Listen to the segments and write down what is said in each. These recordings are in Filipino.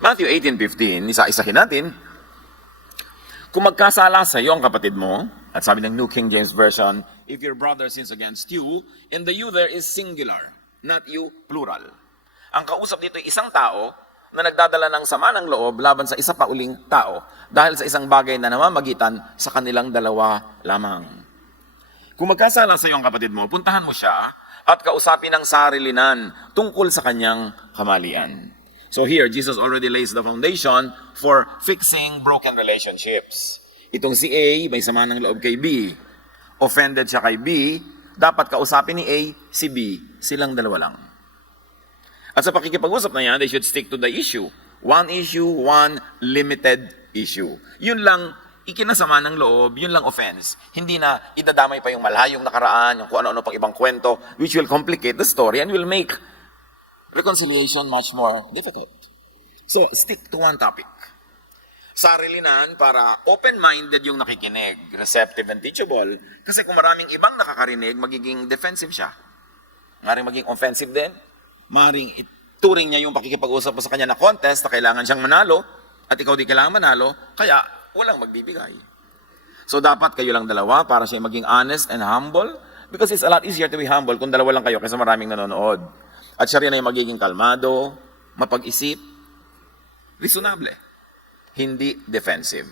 Matthew 18:15, isa-isahin natin. Kung magkasala sa iyo ang kapatid mo, at sabi ng New King James Version, if your brother sins against you, in the you there is singular, not you plural. Ang kausap dito ay isang tao na nagdadala ng sama ng loob laban sa isa pa uling tao dahil sa isang bagay na namamagitan sa kanilang dalawa lamang. Kung magkasala sa iyo ang kapatid mo, puntahan mo siya at kausapin ng sarilinan tungkol sa kanyang kamalian. So here, Jesus already lays the foundation for fixing broken relationships. Itong si A, may sama ng loob kay B. Offended siya kay B, dapat kausapin ni A, si B, silang dalawa lang. At sa pakikipag-usap na yan, they should stick to the issue. One issue, one limited issue. Yun lang, ikinasama ng loob, yun lang offense. Hindi na idadamay pa yung malhayong nakaraan, yung kung ano-ano pang ibang kwento, which will complicate the story and will make reconciliation much more difficult. So, stick to one topic. Sarilinan para open-minded yung nakikinig, receptive and teachable. Kasi kung maraming ibang nakakarinig, magiging defensive siya. Maring maging offensive din. Maring ituring niya yung pakikipag-usap mo sa kanya na contest na kailangan siyang manalo at ikaw di kailangan manalo, kaya walang magbibigay. So, dapat kayo lang dalawa para siya maging honest and humble because it's a lot easier to be humble kung dalawa lang kayo kaysa maraming nanonood. At siya rin ay magiging kalmado, mapag-isip, reasonable, hindi defensive.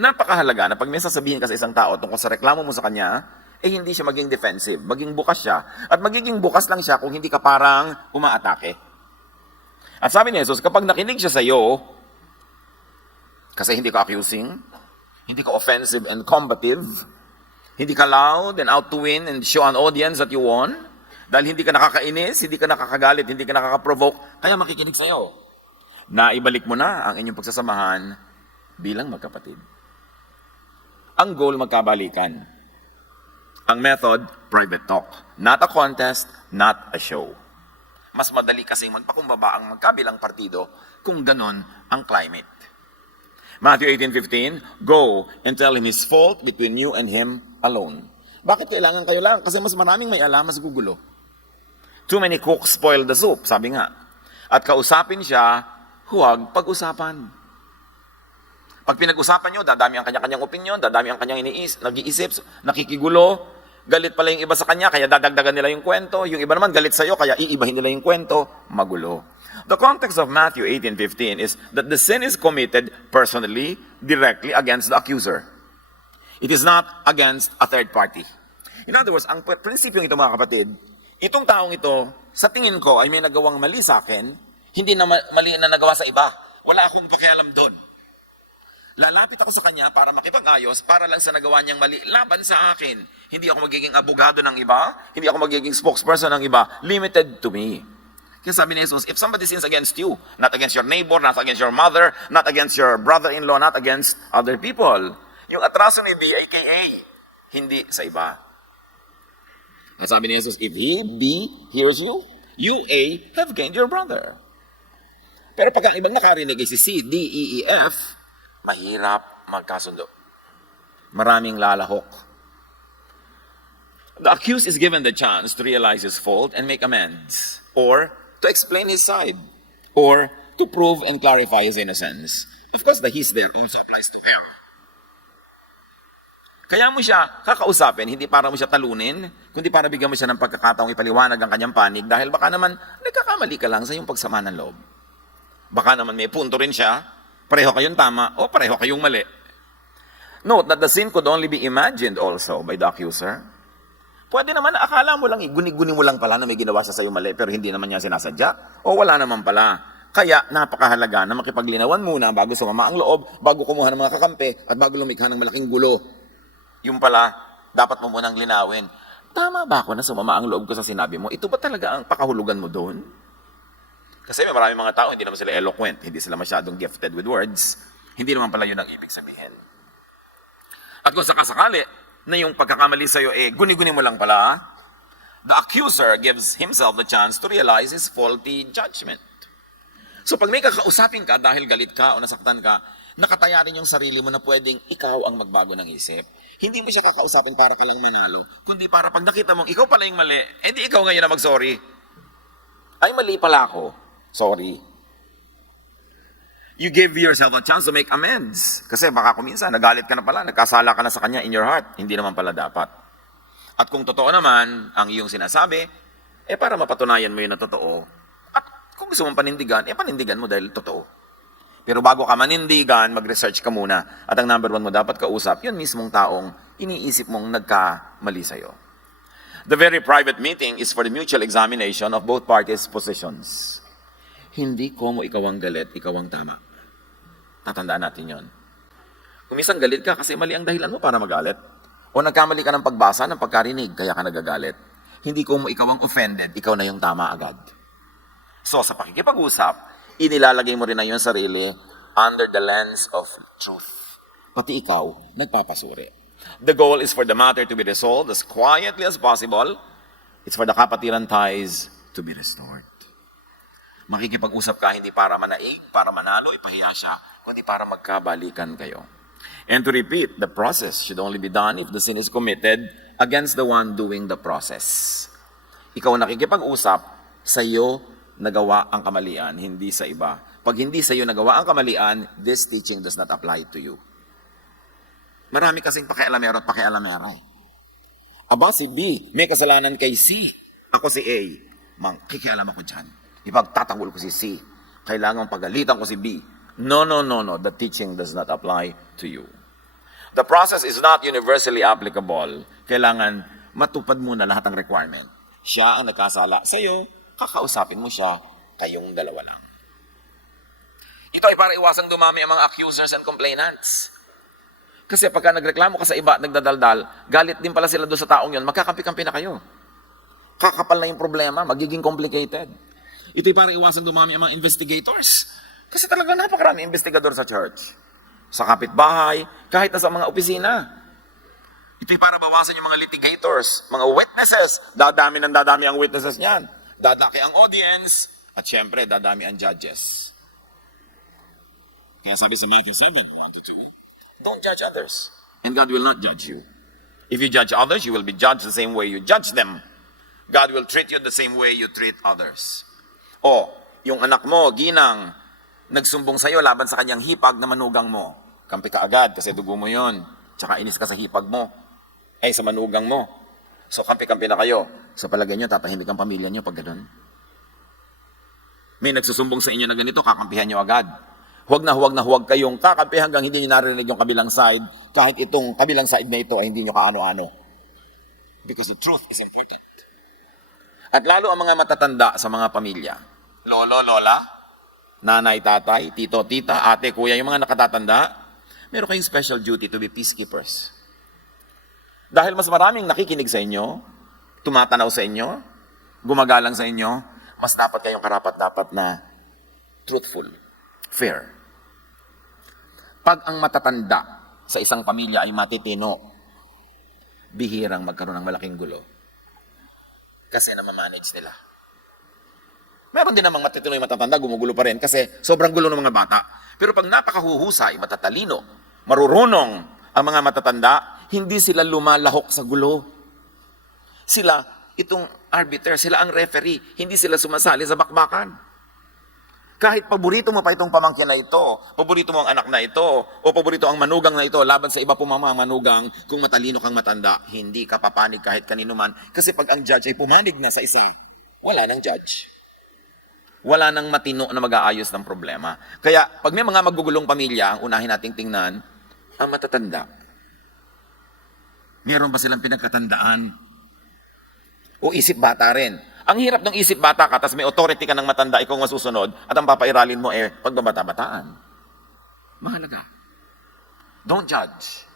Napakahalaga na pag may sasabihin ka sa isang tao tungkol sa reklamo mo sa kanya, hindi siya maging defensive, maging bukas siya. At magiging bukas lang siya kung hindi ka parang umaatake. At sabi ni Jesus, kapag nakinig siya sa iyo, kasi hindi ka accusing, hindi ka offensive and combative, hindi ka loud and out to win and show an audience that you won, dahil hindi ka nakakainis, hindi ka nakakagalit, hindi ka nakakaprovoke, kaya makikinig sa'yo. Naibalik mo na ang inyong pagsasamahan bilang magkapatid. Ang goal, magkabalikan. Ang method, private talk. Not a contest, not a show. Mas madali kasing magpakumbaba ang magkabilang partido kung ganon ang climate. Matthew 18:15, go and tell him his fault between you and him alone. Bakit kailangan kayo lang? Kasi mas maraming may alam, mas gugulo. Too many cooks spoil the soup, sabi nga. At kausapin siya, huwag pag-usapan. Pag pinag-usapan nyo, dadami ang kanya-kanyang opinion, dadami ang kanyang nag-iisip, nakikigulo, galit pala yung iba sa kanya, kaya dadagdagan nila yung kwento, yung iba naman galit sa'yo, kaya iibahin nila yung kwento, magulo. The context of Matthew 18:15 is that the sin is committed personally, directly against the accuser. It is not against a third party. In other words, ang prinsipyong ito mga kapatid, itong taong ito, sa tingin ko ay may nagawang mali sa akin, hindi na mali na nagawa sa iba. Wala akong pakialam doon. Lalapit ako sa kanya para makipag-ayos, para lang sa nagawa niyang mali laban sa akin. Hindi ako magiging abogado ng iba, hindi ako magiging spokesperson ng iba, limited to me. Kaya sabi ni Jesus, if somebody sins against you, not against your neighbor, not against your mother, not against your brother-in-law, not against other people, yung atraso ni B ay kay A, hindi sa iba. At sabi ni Jesus, if B hears you, you A have gained your brother. Pero pagka ibang nakarinig ay si C, D, E, E, F, mahirap magkasundo. Maraming lalahok. The accused is given the chance to realize his fault and make amends, or to explain his side, or to prove and clarify his innocence. Of course, the he's there also applies to her. Kaya mo siya kakausapin, hindi para mo siya talunin, kundi para bigyan mo siya ng pagkakataong ipaliwanag ang kanyang panig dahil baka naman nagkakamali ka lang sa iyong pagsama ng loob. Baka naman may punto rin siya, pareho kayong tama o pareho kayong mali. Note that the sin could only be imagined also by the accuser. Pwede naman, akala mo lang, guni-guni mo lang pala na may ginawa sa sa'yo mali pero hindi naman niya sinasadya o wala naman pala. Kaya napakahalaga na makipaglinawan muna bago sumama ang loob, bago kumuha ng mga kakampi at bago lumikha ng malaking gulo. Yung pala, dapat mo munang linawin. Tama ba ako na sumama ang loob ko sa sinabi mo? Ito ba talaga ang pakahulugan mo doon? Kasi may maraming mga tao, hindi naman sila eloquent, hindi sila masyadong gifted with words. Hindi naman pala yun ang ibig sabihin. At kung sakasakali na yung pagkakamali sa'yo, guni-guni mo lang pala, the accuser gives himself the chance to realize his faulty judgment. So pag may kakausapin ka dahil galit ka o nasaktan ka, nakataya rin yung sarili mo na pwedeng ikaw ang magbago ng isip. Hindi mo siya kakausapin para ka lang manalo, kundi para pag nakita mong ikaw pala yung mali, di ikaw ngayon na mag-sorry. Ay, mali pala ako. Sorry. You give yourself a chance to make amends. Kasi baka kuminsan, nagalit ka na pala, nagkasala ka na sa kanya in your heart. Hindi naman pala dapat. At kung totoo naman ang iyong sinasabi, para mapatunayan mo yun na totoo. At kung gusto mong panindigan, panindigan mo dahil totoo. Pero bago ka manindigan, mag-research ka muna. At ang number one mo dapat kausap, yun mismong taong iniisip mong nagkamali sa'yo. The very private meeting is for the mutual examination of both parties' positions. Hindi ko mo ikaw ang galit, ikaw ang tama. Tatandaan natin yon. Kung minsan galit ka kasi mali ang dahilan mo para magalit. O nagkamali ka ng pagbasa, ng pagkarinig, kaya ka nagagalit. Hindi ko mo ikaw ang offended, ikaw na yung tama agad. So sa pakikipag-usap, inilalagay mo rin na yung sarili under the lens of truth. Pati ikaw, nagpapasuri. The goal is for the matter to be resolved as quietly as possible. It's for the kapatiran ties to be restored. Makikipag-usap ka hindi para manaig, para manalo, ipahiya siya, kundi para magkabalikan kayo. And to repeat, the process should only be done if the sin is committed against the one doing the process. Ikaw nakikipag-usap, sa iyo nagawa ang kamalian, hindi sa iba. Pag hindi sa iyo nagawa ang kamalian, this teaching does not apply to you. Marami kasing pakialamero at pakialamera eh. Aba si B, may kasalanan kay C. Ako si A. Kikialam ako dyan. Ipagtatanggol ko si C. Kailangan pagalitan ko si B. No. The teaching does not apply to you. The process is not universally applicable. Kailangan matupad muna lahat ng requirement. Siya ang nagkasala sa'yo, kakausapin mo siya, kayong dalawa lang. Ito ay para iwasang dumami ang mga accusers and complainants. Kasi pagka nagreklamo ka sa iba at nagdadaldal, galit din pala sila doon sa taong yon, magkakampi-kampi na kayo. Kakapal na yung problema, magiging complicated. Ito'y para iwasan dumami ang mga investigators. Kasi talaga napakarami investigador sa church. Sa kapitbahay, kahit na sa mga opisina. Ito'y para bawasan yung mga litigators, mga witnesses. Dadami ang witnesses niyan. Dadaki ang audience, at syempre, dadami ang judges. Kaya sabi sa Matthew 7:1-2, don't judge others, and God will not judge you. If you judge others, you will be judged the same way you judge them. God will treat you the same way you treat others. O, yung anak mo, ginang, nagsumbong sa'yo laban sa kanyang hipag na manugang mo. Kampi ka agad kasi dugo mo yon. Tsaka inis ka sa hipag mo. Sa manugang mo. So kampi-kampi na kayo. Sa palagay nyo, tatahimik ang pamilya nyo pag ganun. May nagsusumbong sa inyo na ganito, kakampihan nyo agad. Huwag na huwag kayong kakampi hanggang hindi nyo narinig yung kabilang side, kahit itong kabilang side na ito ay hindi nyo kaano-ano. Because the truth is important. At lalo ang mga matatanda sa mga pamilya. Lolo, lola, nanay, tatay, tito, tita, ate, kuya, yung mga nakatatanda, meron kayong special duty to be peacekeepers. Dahil mas maraming nakikinig sa inyo, tumatanaw sa inyo, gumagalang sa inyo, mas dapat kayong karapat-dapat na truthful, fair. Pag ang matatanda sa isang pamilya ay matitino, bihirang magkaroon ng malaking gulo. Kasi namamanage nila. Meron din namang matitino yung matatanda, gumugulo pa rin kasi sobrang gulo ng mga bata. Pero pag napakahuhusay, matatalino, marurunong ang mga matatanda, hindi sila lumalahok sa gulo. Sila, itong arbiter, sila ang referee, hindi sila sumasali sa bakbakan. Kahit paborito mo pa itong pamangkin na ito, paborito mo ang anak na ito, o paborito ang manugang na ito, laban sa iba pong mga manugang, kung matalino kang matanda, hindi ka papanig kahit kanino man. Kasi pag ang judge ay pumanig na sa isa, wala nang judge. Wala nang matino na mag-aayos ng problema. Kaya pag may mga magugulong pamilya, ang unahin nating tingnan, ang matatanda. Meron ba silang pinagkatandaan? O isip bata rin? Ang hirap ng isip bata ka, tapos may authority ka ng matanda, ikaw ang masusunod, at ang papairalin mo pagbabata-bataan. Mahalaga. Don't judge.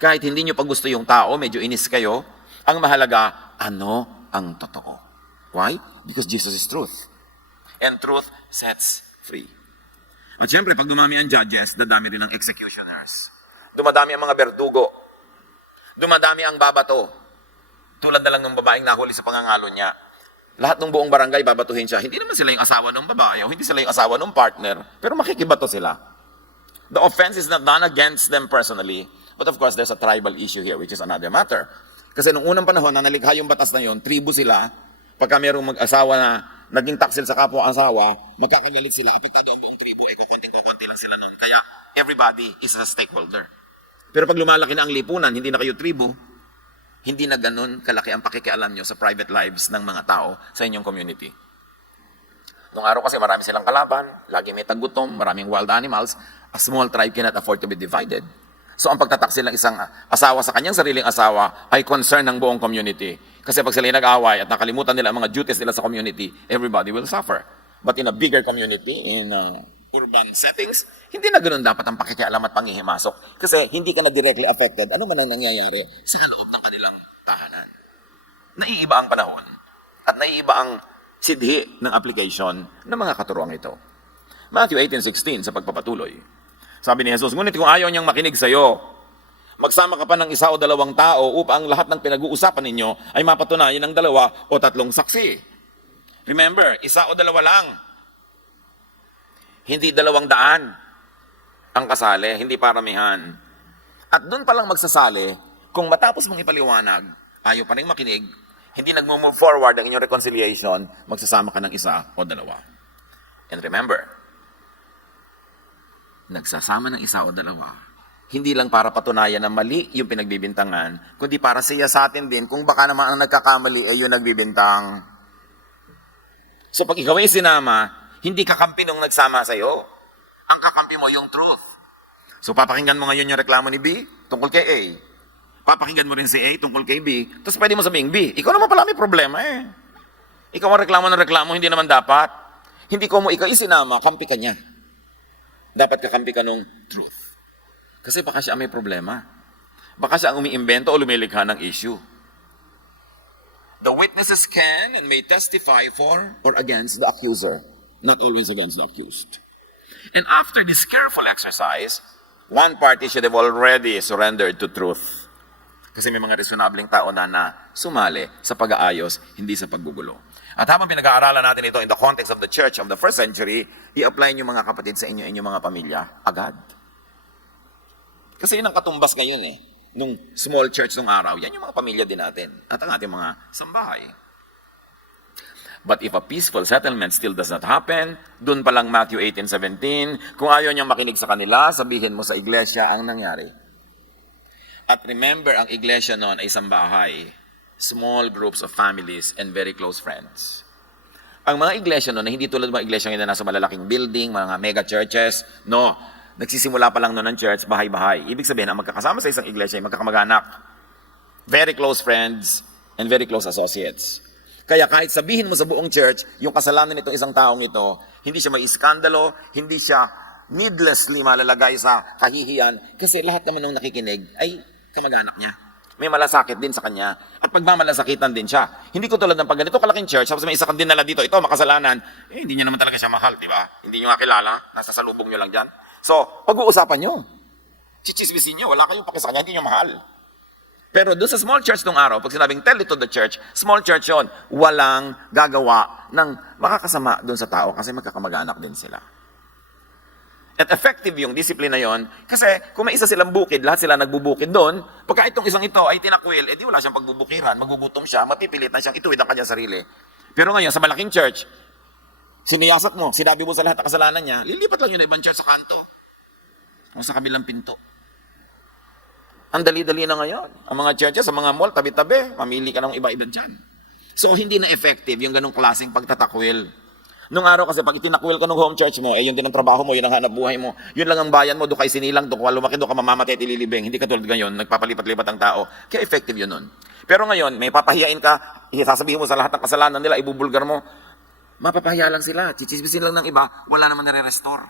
Kahit hindi nyo pa gusto yung tao, medyo inis kayo, ang mahalaga, ano ang totoo? Why? Because Jesus is truth. And truth sets free. At syempre, pag dumami ang judges, dadami din ang executioners. Dumadami ang mga berdugo. Dumadami ang babato. Tulad na lang ng babaeng nahuli sa pangangalo niya. Lahat ng buong barangay babatuhin siya. Hindi naman sila yung asawa ng babae o hindi sila yung asawa ng partner, pero makikibato sila. The offense is not done against them personally, but of course, there's a tribal issue here, which is another matter. Kasi nung unang panahon na nalikha yung batas na yon, tribo sila, pagka mayroong mag-asawa na naging taksil sa kapwa-asawa, magkakagalit sila, apektado ang buong tribo, kukunti lang sila nun. Kaya everybody is a stakeholder. Pero pag lumalaki na ang lipunan, hindi na kayo tribo, hindi na ganun kalaki ang pakikialam nyo sa private lives ng mga tao sa inyong community. Noong araw kasi marami silang kalaban, lagi may tagutom, maraming wild animals. A small tribe cannot afford to be divided. So ang pagtataksil ng isang asawa sa kanyang sariling asawa ay concern ng buong community. Kasi pag sila nag-away at nakalimutan nila ang mga duties nila sa community, everybody will suffer. But in a bigger community, in urban settings, hindi na ganoon dapat ang pakikialam at panghihimasok. Kasi hindi ka na directly affected. Ano man ang nangyayari sa loob ng kanilang tahanan. Naiiba ang panahon at naiiba ang sidhi ng application ng mga katuruang ito. Matthew 18:16 sa pagpapatuloy. Sabi ni Jesus, ngunit kung ayaw niyang makinig sa iyo, magsama ka pa ng isa o dalawang tao upang lahat ng pinag-uusapan ninyo ay mapatunayan ng 2 o 3 saksi. Remember, isa o dalawa lang. Hindi 200 ang kasali, hindi paramihan. At doon pa lang magsasali, kung matapos mong ipaliwanag, ayaw pa rin makinig, hindi nag-move forward ang inyong reconciliation, magsasama ka ng isa o dalawa. And remember, nagsasama ng isa o dalawa, hindi lang para patunayan na mali yung pinagbibintangan, kundi para siya sa atin din kung baka naman ang nagkakamali ay yung nagbibintang. So pag ikaw ay sinama, hindi kakampi nung nagsama sa'yo. Ang kakampi mo yung truth. So papakinggan mo ngayon yung reklamo ni B tungkol kay A. Papakinggan mo rin si A tungkol kay B. Tapos pwede mo sabihin, B, ikaw naman pala may problema eh. Ikaw ang reklamo ng reklamo, hindi naman dapat. Hindi ko mo ikaw isinama, kampi ka niya. Dapat kakampi ka nung truth. Kasi baka siya may problema. Baka siya ang umiimbento o lumilikha ng issue. The witnesses can and may testify for or against the accuser, not always against the accused. And after this careful exercise, one party should have already surrendered to truth. Kasi may mga reasonabling tao na sumali sa pag-aayos, hindi sa paggugulo. At habang pinag-aaralan natin ito in the context of the church of the first century, i-apply nyo mga kapatid sa inyong mga pamilya agad. Kasi yun ang katumbas ngayon eh. Nung small church nung araw, yan yung mga pamilya din natin at ang ating mga sambahay. But if a peaceful settlement still does not happen, dun pa lang Matthew 18:17, kung ayaw niyang makinig sa kanila, sabihin mo sa iglesia ang nangyari. At remember, ang iglesia noon ay sambahay, small groups of families and very close friends. Ang mga iglesia noon ay hindi tulad ng mga iglesia ngayon na nasa malalaking building, mga mega churches. No, nagsisimula pa lang noon ng church, bahay-bahay. Ibig sabihin, ang magkakasama sa isang iglesia ay magkakamag-anak. Very close friends and very close associates. Kaya kahit sabihin mo sa buong church, yung kasalanan nitong isang taong ito, hindi siya may iskandalo, hindi siya needlessly malalagay sa kahihiyan, kasi lahat naman ng nakikinig ay kamag-anak niya. May malasakit din sa kanya. At pagmamalasakitan din siya. Hindi ko tulad ng pag ganito kalaking church, tapos may isa kang dinala dito, ito makasalanan, hindi niya naman talaga siya mahal, di ba? Hindi niyo nga kilala, nasa salubong niyo lang dyan. So, pag-uusapan nyo. Chichismisin nyo, wala kayong paki sa kanya, hindi nyo mahal. Pero doon sa small church nung araw, pag sinabing tell it to the church, small church yon, walang gagawa ng makakasama doon sa tao kasi magkakamag-anak din sila. At effective yung disiplina yon, kasi kung may isa silang bukid, lahat sila nagbubukid doon, pagka itong isang ito ay tinakwil, edi wala siyang pagbubukiran, magugutom siya, mapipilit na siyang ituwid ang kanyang sarili. Pero ngayon, sa malaking church, siniyasat mo, sinabi mo sa lahat ng kasalanan niya, lilipat lang yun na ibang church sa kanto o sa kabilang pinto. Ang dali-dali na ngayon. Ang mga churches, sa mga mall, tabi-tabi, mamili ka ng iba-iba dyan. So, hindi na effective yung ganong klaseng pagtatakwil. Nung araw kasi, pag itinakwil ka ng home church mo, yun din ang trabaho mo, yun ang hanap buhay mo, yun lang ang bayan mo, doon kay sinilang, doon ka lumaki, doon ka mamamatay at ililibing. Hindi ka tulad ngayon, nagpapalipat-lipat ang tao. Kaya effective yun nun. Pero ngayon, may papahiyain ka, sasabihin mo sa lahat ng kasalanan nila, ibubulgar mo, mapapahiya lang sila, chichismisin lang ng iba, wala naman nare-restore.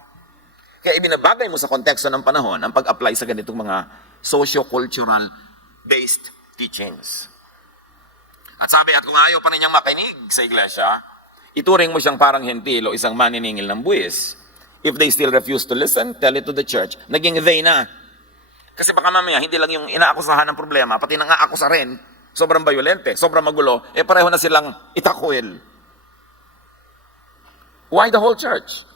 Kaya ibinabagay mo sa konteksto ng panahon ang pag-apply sa ganitong mga socio-cultural based teachings. At sabi, at kung ayaw pa ninyang makinig sa iglesia, ituring mo siyang parang hentil o isang maniningil ng buwis. If they still refuse to listen, tell it to the church. Naging they na. Kasi baka mamaya, hindi lang yung inaakusahan ng problema, pati nang aakusa rin, sobrang violente, sobrang magulo, pareho na silang itakwil. Why the whole church?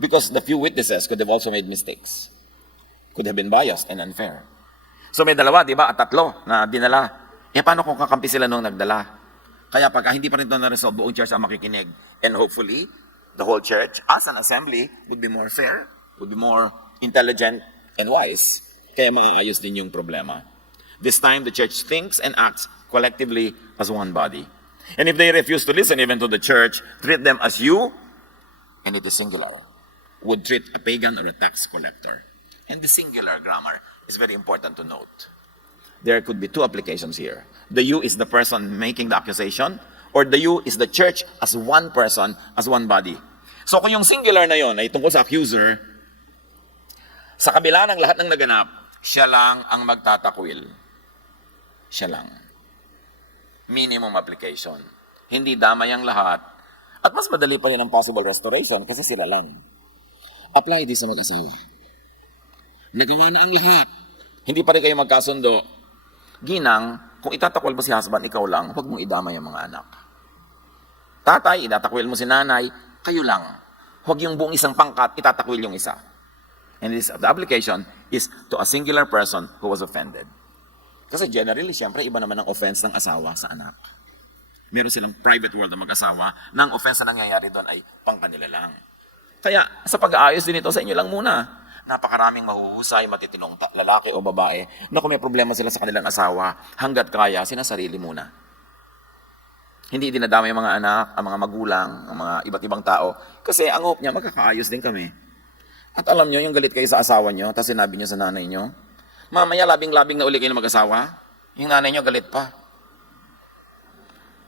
Because the few witnesses could have also made mistakes. Could have been biased and unfair. So may dalawa, di ba? At 3 na dinala. Paano kung kakampi sila nung nagdala? Kaya pagka hindi pa rin ito na-resolve, buong church ang makikinig. And hopefully, the whole church, as an assembly, would be more fair, would be more intelligent and wise. Kaya maaayos din yung problema. This time, the church thinks and acts collectively as one body. And if they refuse to listen even to the church, treat them as you, and it is singular, would treat a pagan or a tax collector. And the singular grammar is very important to note. There could be two applications here. The you is the person making the accusation, or the you is the church as one person, as one body. So kung yung singular na yon ay tungkol sa accuser, sa kabila ng lahat ng naganap, siya lang ang magtatakwil. Siya lang. Minimum application. Hindi damay ang lahat. At mas madali pa rin ang possible restoration kasi sila lang. Apply din sa mag-asawa. Nagawa na ang lahat. Hindi pa rin kayo magkasundo. Ginang, kung itatakwil mo si husband, ikaw lang, huwag mong idamay ang mga anak. Tatay, itatakwil mo si nanay, kayo lang. Huwag yung buong isang pangkat, itatakwil yung isa. And the application is to a singular person who was offended. Kasi generally, siyempre, iba naman ang offense ng asawa sa anak. Meron silang private world na mag-asawa, na ang offense na nangyayari doon ay pangkanila lang. Kaya, sa pag-aayos din ito, sa inyo lang muna. Napakaraming mahuhusay, matitinong lalaki o babae na kung may problema sila sa kanilang asawa, hanggat kaya, sinasarili muna. Hindi dinadama yung mga anak, ang mga magulang, ang mga iba't ibang tao. Kasi ang hope niya, magkakaayos din kami. At alam niyo, yung galit kayo sa asawa niyo, tapos sinabi niyo sa nanay niyo, mamaya labing-labing na uli kayo na mag-asawa, yung nanay niyo galit pa.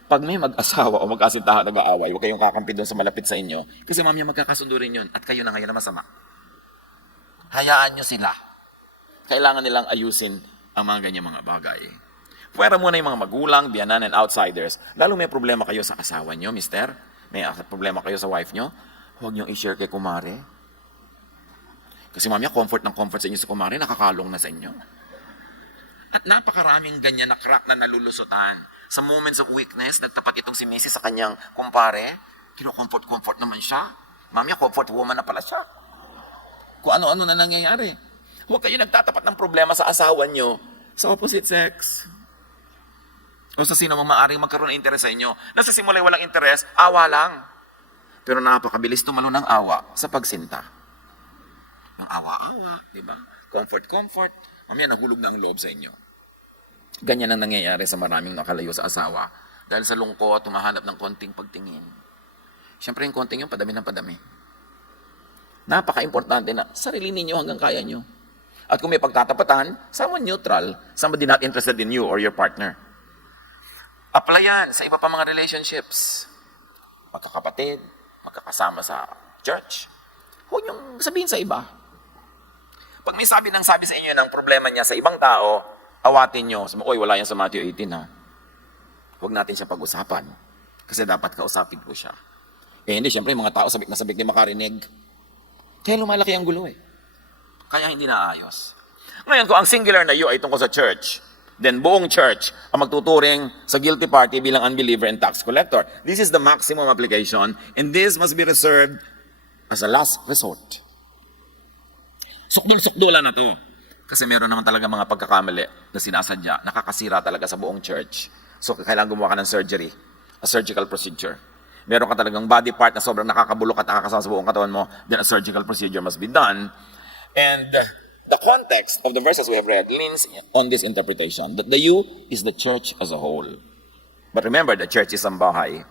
Pag may mag-asawa o mag-asintahan nag-aaway, huwag kayong kakampi doon sa malapit sa inyo, kasi mamaya magkakasundo rin yun, at kayo na ngayon na masama. Hayaan nyo sila. Kailangan nilang ayusin ang mga ganyang mga bagay. Puwera muna yung mga magulang, biyanan, and outsiders. Lalo may problema kayo sa asawa nyo, mister. May problema kayo sa wife nyo. Huwag nyo i-share kay kumare. Kasi mamaya, comfort sa inyo sa kumare, nakakalong na sa inyo. At napakaraming ganyan na crack na nalulusutan. Sa moments of weakness, nagtapat itong si Mrs. sa kanyang kumpare. Kino-comfort naman siya. Mamaya, comfort woman na pala siya. Kung ano-ano na nangyayari. Huwag kayo nagtatapat ng problema sa asawa nyo sa opposite sex. O sa sino mang maaaring magkaroon ng interes sa inyo. Nasa simula walang interes, awa lang. Pero napakabilis tumalo ng awa sa pagsinta. Ang awa-awa, di ba? Comfort. Mamaya nahulog na ang loob sa inyo. Ganyan ang nangyayari sa maraming nakalayo sa asawa. Dahil sa lungkot, tumahanap ng konting pagtingin. Siyempre yung konting yung padami ng padami. Napaka-importante na sarili ninyo hanggang kaya nyo. At kung may pagtatapatan, someone neutral, somebody not interested in you or your partner. Apply yan sa iba pa mga relationships. Magkakapatid, magkakasama sa church. Huwag niyong sabihin sa iba. Pag may sabi sa inyo ng problema niya sa ibang tao, awatin nyo. Sabi, oy, wala yan sa Matthew 18 ha. Huwag natin siya pag-usapan. Kasi dapat kausapin ko siya. Hindi, siyempre, mga tao sabik na sabik din makarinig. Kaya lumalaki ang gulo eh. Kaya hindi naayos. Ngayon, kung ang singular na you ay tungkol sa church, then buong church ang magtuturing sa guilty party bilang unbeliever and tax collector. This is the maximum application, and this must be reserved as a last resort. Sukdol-sukdolan na to. Kasi meron naman talaga mga pagkakamali na sinasadya, nakakasira talaga sa buong church. So, kailangan gumawa ka ng surgery, a surgical procedure. Meron ka talagang body part na sobrang nakakabulok at nakakasama sa buong katawan mo, then a surgical procedure must be done. And the context of the verses we have read leans on this interpretation, that the you is the church as a whole. But remember, the church is sambahay.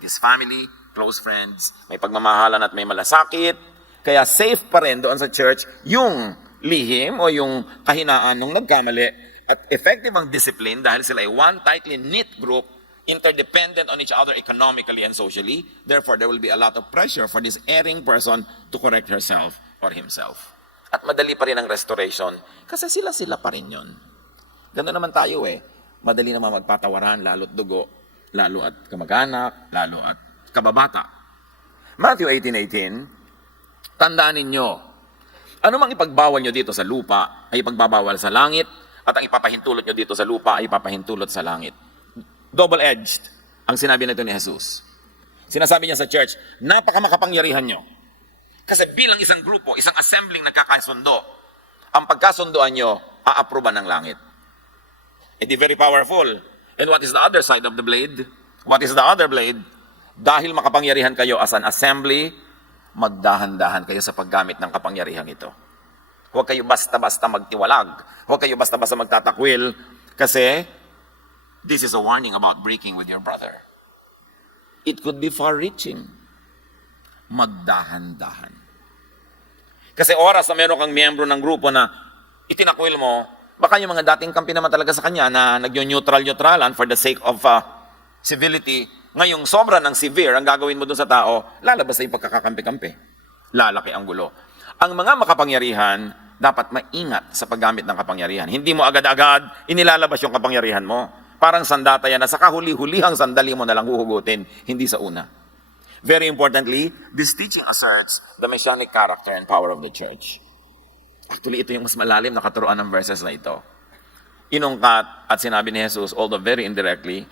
It is family, close friends, may pagmamahalan at may malasakit. Kaya safe pa rin doon sa church yung lihim o yung kahinaan nung nagkamali at effective ang discipline dahil sila ay one tightly knit group, interdependent on each other economically and socially. Therefore, there will be a lot of pressure for this erring person to correct herself or himself. At madali pa rin ang restoration kasi sila-sila pa rin yun. Ganoon naman tayo eh. Madali naman magpatawaran, lalo't dugo, lalo at kamag-anak, lalo at kababata. Matthew 18:18, tandaan ninyo, ano mang ipagbawal nyo dito sa lupa ay ipagbabawal sa langit at ang ipapahintulot nyo dito sa lupa ay ipapahintulot sa langit. Double-edged ang sinabi nito ni Jesus. Sinasabi niya sa church, napakamakapangyarihan nyo. Kasi bilang isang grupo, isang assembling nagkakasundo, ang pagkasundoan nyo, aaproban ng langit. Edi very powerful. And what is the other side of the blade? What is the other blade? Dahil makapangyarihan kayo as an assembly, magdahan-dahan kayo sa paggamit ng kapangyarihan ito. Huwag kayo basta-basta magtiwalag. Huwag kayo basta-basta magtatakwil kasi this is a warning about breaking with your brother. It could be far-reaching. Magdahan-dahan. Kasi oras na meron kang miyembro ng grupo na itinakwil mo, baka yung mga dating kampi naman talaga sa kanya na nag-neutral-neutralan for the sake of civility, ngayong sobra ng severe ang gagawin mo dun sa tao, lalabas na yung pagkakakampi-kampi. Lalaki ang gulo. Ang mga makapangyarihan, dapat maingat sa paggamit ng kapangyarihan. Hindi mo agad-agad inilalabas yung kapangyarihan mo. Parang sandata yan na sa kahuli-hulihang sandali mo na lang huhugutin, hindi sa una. Very importantly, this teaching asserts the messianic character and power of the church. Actually, ito yung mas malalim na katuruan ng verses na ito. Inungkat at sinabi ni Jesus, although very indirectly,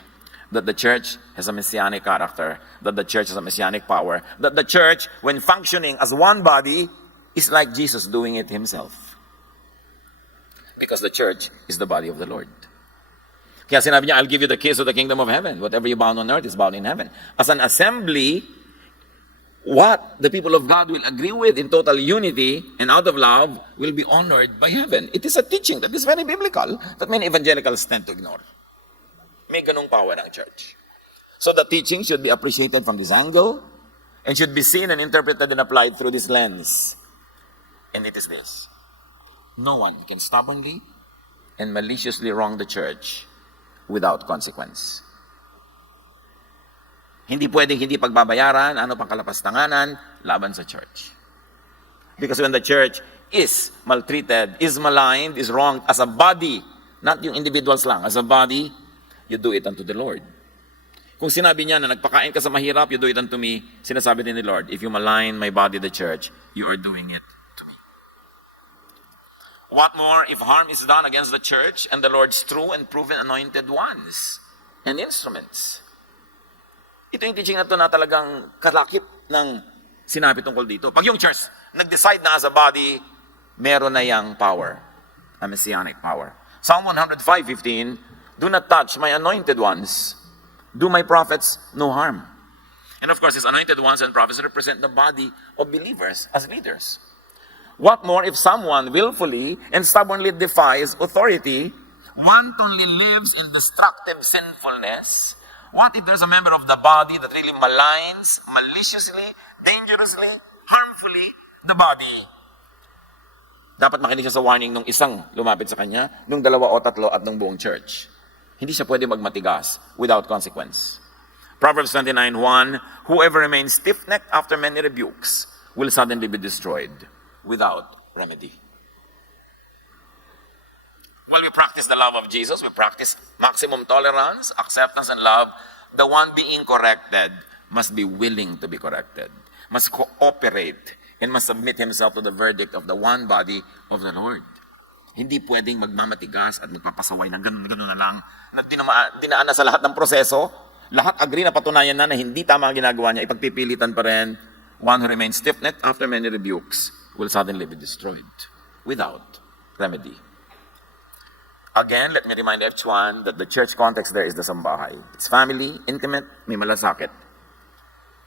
that the church has a messianic character, that the church has a messianic power, that the church, when functioning as one body, is like Jesus doing it himself. Because the church is the body of the Lord. Kaya sinabi niya, I'll give you the keys of the kingdom of heaven. Whatever you bound on earth is bound in heaven. As an assembly, what the people of God will agree with in total unity and out of love will be honored by heaven. It is a teaching that is very biblical that many evangelicals tend to ignore. May ganung power ng church. So the teaching should be appreciated from this angle and should be seen and interpreted and applied through this lens. And it is this. No one can stubbornly and maliciously wrong the church without consequence. Hindi pwedeng hindi pagbabayaran, ano pang kalapastanganan, laban sa church. Because when the church is maltreated, is maligned, is wronged as a body, not yung individuals lang, as a body, you do it unto the Lord. Kung sinabi niya na nagpakain ka sa mahirap, you do it unto me, sinasabi din ni Lord, if you malign my body, the church, you are doing it to me. What more if harm is done against the church and the Lord's true and proven anointed ones and instruments? Ito yung teaching na ito na talagang kalakip ng sinabi tungkol dito. Pag yung church nag-decide na as a body, meron na yang power, a messianic power. Psalm 105:15, do not touch my anointed ones. Do my prophets no harm. And of course, his anointed ones and prophets represent the body of believers as leaders. What more if someone willfully and stubbornly defies authority, wantonly lives in destructive sinfulness? What if there's a member of the body that really maligns, maliciously, dangerously, harmfully the body? Dapat makinig siya sa warning nung isang lumapit sa kanya, nung dalawa o tatlo at nung buong church. Hindi siya pwede magmatigas without consequence. Proverbs 29:1, whoever remains stiff-necked after many rebukes will suddenly be destroyed without remedy. While we practice the love of Jesus, we practice maximum tolerance, acceptance, and love. The one being corrected must be willing to be corrected, must cooperate, and must submit himself to the verdict of the one body of the Lord. Hindi pwedeng magmamatigas at magpapasaway ng ganun-ganun na lang, na dinaan na sa lahat ng proseso, lahat agree na patunayan na hindi tama ang ginagawa niya, ipagpipilitan pa rin. One who remains stiff-necked after many rebukes will suddenly be destroyed without remedy. Again, let me remind everyone that the church context there is the sambahay. It's family, intimate, may malasakit.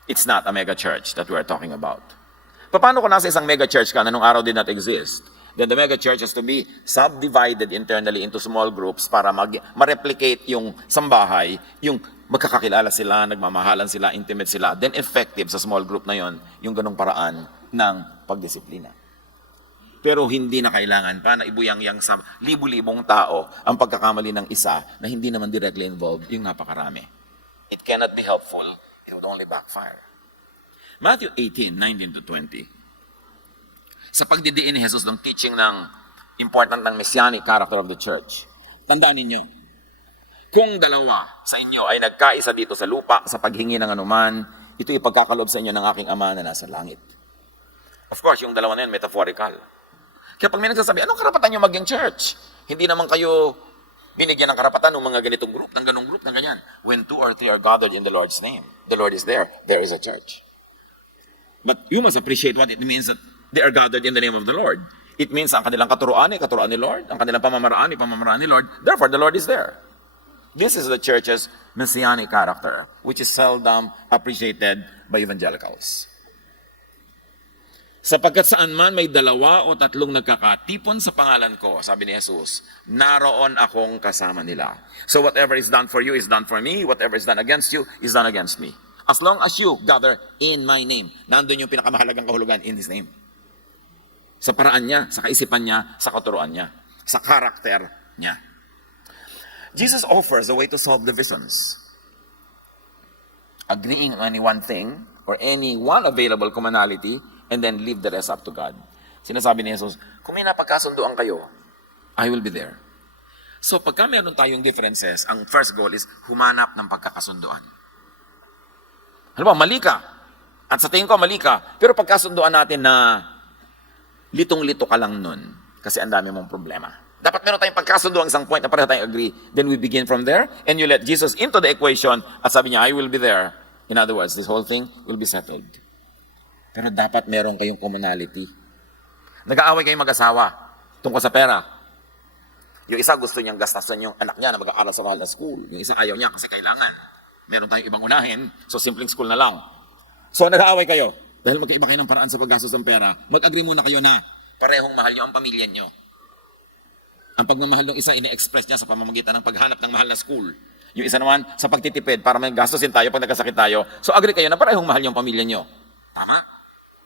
It's not a mega church that we are talking about. Paano kung nasa isang mega church ka na nung araw did not exist? Then the mega church has to be subdivided internally into small groups para ma-replicate yung sambahay, yung magkakakilala sila, nagmamahalan sila, intimate sila, then effective sa small group na yon, yung ganong paraan ng pagdisiplina. Pero hindi na kailangan pa na ibuyang-yang sa libu-libong tao ang pagkakamali ng isa na hindi naman directly involved yung napakarami. It cannot be helpful. It would only backfire. Matthew 18:19-20. Sa pagdidiin ni Jesus ng teaching ng important ng messianic character of the church, tandaan ninyo, kung dalawa sa inyo ay nagkaisa dito sa lupa sa paghingi ng anuman, ito ipagkakaloob sa inyo ng aking Ama na nasa langit. Of course, yung dalawa na yun, metaphorical. Kaya pag may nagsasabi, anong karapatan nyo maging church? Hindi naman kayo binigyan ng karapatan ng mga ganitong group, ng ganong group, ng ganyan. When 2 or 3 are gathered in the Lord's name, the Lord is there. There is a church. But you must appreciate what it means that they are gathered in the name of the Lord. It means ang kanilang katuruan ay katuruan ni Lord, ang kanilang pamamaraan ay pamamaraan ni Lord. Therefore, the Lord is there. This is the church's messianic character, which is seldom appreciated by evangelicals. Sapagkat saan man may 2 o 3 nagkakatipon sa pangalan ko, sabi ni Jesus, naroon akong kasama nila. So whatever is done for you is done for me. Whatever is done against you is done against me. As long as you gather in my name, nandun yung pinakamahalagang kahulugan, in His name. Sa paraan niya, sa kaisipan niya, sa katuruan niya, sa karakter niya. Jesus offers a way to solve divisions. Agreeing on any one thing or any one available commonality and then leave the rest up to God. Sinasabi ni Jesus, kung may napagkasunduan kayo, I will be there. So pagka meron tayong differences, ang first goal is humanap ng pagkakasunduan. Halimbawa, mali ka. At sa tingin ko, mali ka. Pero pagkasunduan natin na litong-lito ka lang nun kasi ang dami mong problema. Dapat meron tayong pagkasunduan isang point na pareho tayong agree. Then we begin from there and you let Jesus into the equation at sabi niya, I will be there. In other words, this whole thing will be settled. Pero dapat meron kayong commonality. Nag-aaway kayong mag-asawa tungkol sa pera. Yung isa gusto niyang gastasan yung anak niya na mag-aaral sa mahal na school. Yung isa ayaw niya kasi kailangan. Meron tayong ibang unahin, so simpleng school na lang. So nag-aaway kayo. Dahil magkaiba kayo ng paraan sa paggastos ng pera, mag-agree muna kayo na parehong mahal niyo ang pamilya niyo. Ang pagmamahal ng isa, ini-express niya sa pamamagitan ng paghanap ng mahal na school. Yung isa naman, sa pagtitipid para may gastusin tayo pag nagkasakit tayo. So agree kayo na parehong mahal yung pamilya niyo. Tama?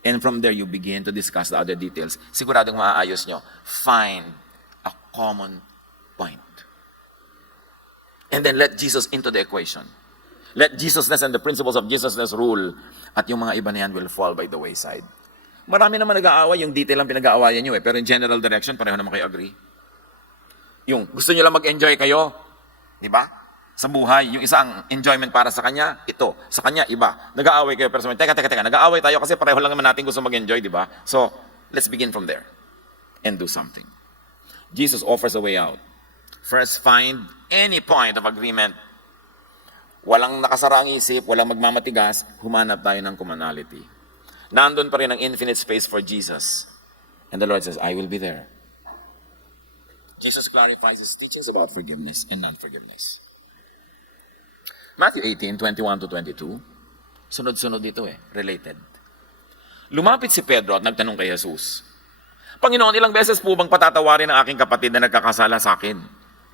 And from there, you begin to discuss the other details. Siguradong maaayos nyo. Find a common point. And then let Jesus into the equation. Let Jesusness and the principles of Jesusness rule. At yung mga iba na yan will fall by the wayside. Marami naman nag-aaway, yung detail lang pinag-aawayan nyo eh. Pero in general direction, pareho naman kayo agree. Yung gusto nyo lang mag-enjoy kayo, di ba? Sa buhay, yung isang enjoyment para sa kanya, ito. Sa kanya, iba. Nag-aaway kayo, pero sabihin, teka, nag-aaway tayo kasi pareho lang naman natin gusto mag-enjoy, di ba? So, let's begin from there and do something. Jesus offers a way out. First, find any point of agreement. Walang nakasara ang isip, walang magmamatigas, humanap tayo ng commonality. Nandun pa rin ang infinite space for Jesus. And the Lord says, I will be there. Jesus clarifies His teachings about forgiveness and non-forgiveness. Matthew 18, 21 to 22. Sunod-sunod dito related. Lumapit si Pedro at nagtanong kay Jesus, Panginoon, ilang beses po bang patatawarin ang aking kapatid na nagkakasala sa akin?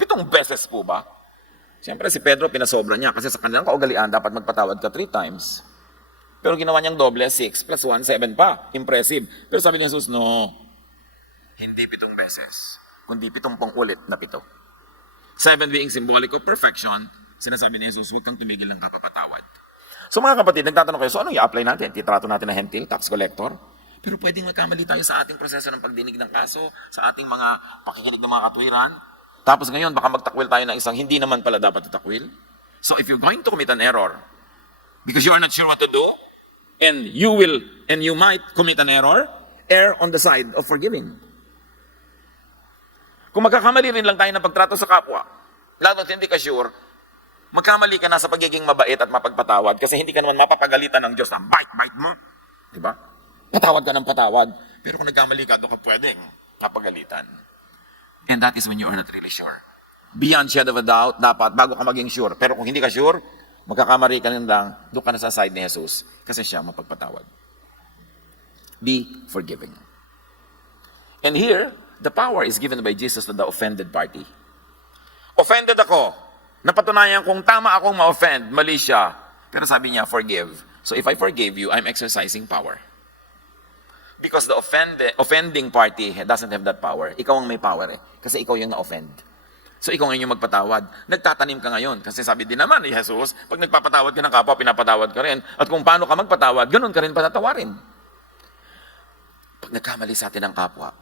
7 beses po ba? Siyempre si Pedro pinasobra niya kasi sa kanilang kaugalian dapat magpatawad ka 3 times. Pero ginawa niyang doble, 6 plus 1, 7 pa. Impressive. Pero sabi ni Jesus, no, hindi 7 beses, kundi 70 ulit na 7. 7 being symbolic of perfection, sinasabi ni Jesus, huwag kang tumigil ng kapapatawad. So mga kapatid, nagtatanong kayo, so anong i-apply natin? Titrato natin na hentil, tax collector? Pero pwedeng magkamali tayo sa ating proseso ng pagdinig ng kaso, sa ating mga pakikinig ng mga katwiran. Tapos ngayon, baka magtakwil tayo ng isang hindi naman pala dapat itakwil. So if you're going to commit an error, because you are not sure what to do, and you might commit an error, err on the side of forgiving. Kung magkakamali rin lang tayo ng pagtrato sa kapwa, lalo't hindi ka sure, magkamali ka na sa pagiging mabait at mapagpatawad kasi hindi ka naman mapapagalitan ng Diyos na bite mo. Diba? Patawad ka ng patawad. Pero kung nagkamali ka, doon ka pwedeng mapagalitan. And that is when you are not really sure. Beyond shadow of a doubt, dapat bago ka maging sure. Pero kung hindi ka sure, magkakamali ka lang, doon ka na sa side ni Jesus kasi siya mapagpatawad. Be forgiving. And here, the power is given by Jesus to the offended party. Offended ako. Napatunayan kung tama akong ma-offend, mali siya. Pero sabi niya, forgive. So if I forgive you, I'm exercising power. Because the offending party doesn't have that power. Ikaw ang may power kasi ikaw yung na-offend. So ikaw ngayon yung magpatawad. Nagtatanim ka ngayon. Kasi sabi din naman ni Jesus, pag nagpapatawad ka ng kapwa, pinapatawad ka rin. At kung paano ka magpatawad, ganun ka rin patatawarin. Pag nagkamali sa atin ang kapwa,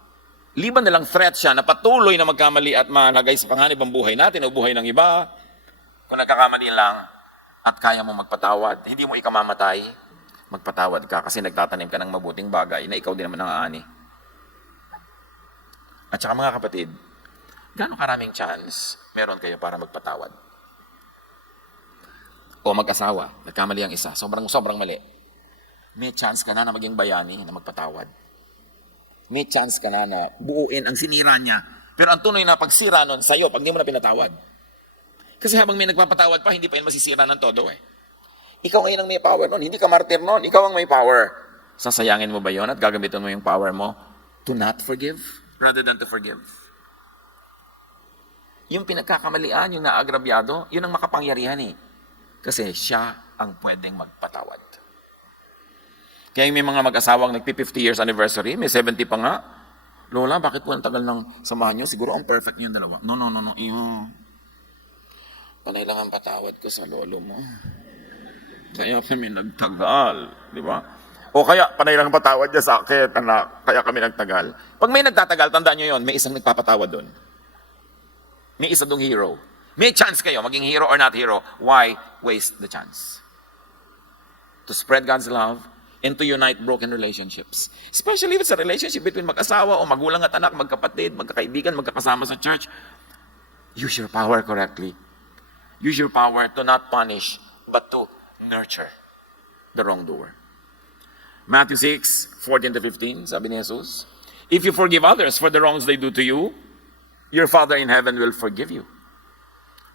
liban na lang threat siya na patuloy na magkamali at malagay sa panganib ang buhay natin o buhay ng iba, kung nagkakamali lang at kaya mo magpatawad, hindi mo ikamamatay, magpatawad ka kasi nagtatanim ka ng mabuting bagay na ikaw din naman ang aani. At saka mga kapatid, gaano karaming chance meron kayo para magpatawad? O mag-asawa, nagkamali ang isa, sobrang mali. May chance ka na maging bayani na magpatawad. May chance ka na buuin ang sinira niya. Pero ang tunay na pagsira nun sa'yo, pag hindi mo na pinatawad. Kasi habang may nagpapatawad pa, hindi pa yun masisira ng todo Ikaw ngayon ang may power nun. Hindi ka martir nun. Ikaw ang may power. Sasayangin mo ba yon at gagamitin mo yung power mo to not forgive rather than to forgive? Yung pinagkakamalian, yung naagrabyado, yun ang makapangyarihan eh. Kasi siya ang pwedeng magpatawad. Kaya may mga mag-asawang nagpi-50 years anniversary, may 70 pa nga. Lola, bakit po ang tagal ng samahan nyo? Siguro ang perfect niyo yung dalawa. No. Iyo. Panay lang ang patawad ko sa lolo mo. Kaya kami nagtagal. Di ba? O kaya, panay lang ang patawad niya sa akin, anak. Kaya kami nagtagal. Pag may nagtatagal, tandaan nyo yon, may isang nagpapatawad doon. May isa dong hero. May chance kayo, maging hero or not hero. Why waste the chance? To spread God's love and to unite broken relationships. Especially if it's a relationship between mag-asawa o magulang at anak, magkapatid, magkakaibigan, magkakasama sa church. Use your power correctly. Use your power to not punish, but to nurture the wrongdoer. Matthew 6:14-15, sabi ni Jesus, if you forgive others for the wrongs they do to you, your Father in heaven will forgive you.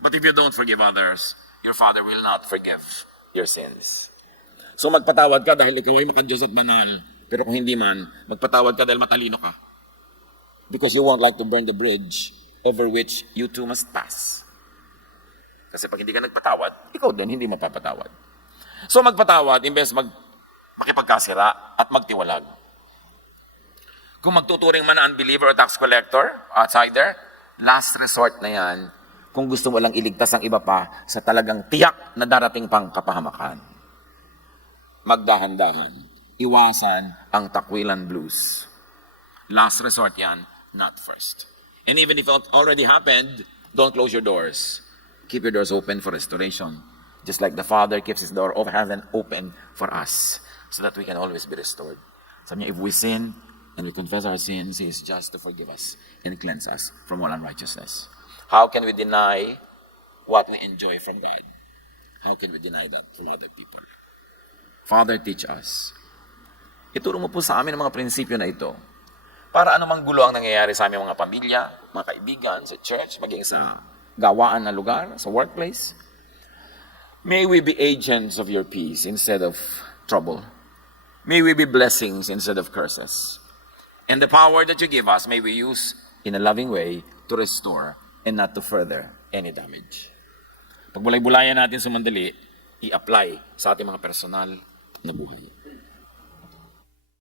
But if you don't forgive others, your Father will not forgive your sins. So magpatawad ka dahil ikaw ay makadiyos at banal. Pero kung hindi man, magpatawad ka dahil matalino ka. Because you won't like to burn the bridge over which you too must pass. Kasi pag hindi ka nagpatawad, ikaw din hindi mapapatawad. So magpatawad, imbes makipagkasira at magtiwalag. Kung magtuturing man na unbeliever o tax collector, outsider, last resort na yan kung gusto mo lang iligtas ang iba pa sa talagang tiyak na darating pang kapahamakan. Magdahan-dahan. Iwasan ang takwilan blues. Last resort yan, not first. And even if it already happened, don't close your doors. Keep your doors open for restoration. Just like the Father keeps His door of heaven open for us so that we can always be restored. Sabi niya, if we sin, and we confess our sins, He is just to forgive us and cleanse us from all unrighteousness. How can we deny what we enjoy from God? How can we deny that from other people? Father, teach us. Ituro mo po sa amin ang mga prinsipyo na ito para anumang gulo ang nangyayari sa aming mga pamilya, mga kaibigan, sa church, maging sa gawaan na lugar, sa workplace. May we be agents of your peace instead of trouble. May we be blessings instead of curses. And the power that you give us, may we use in a loving way to restore and not to further any damage. Pag bulay-bulayan natin sumandali, i-apply sa ating mga personal na buhay.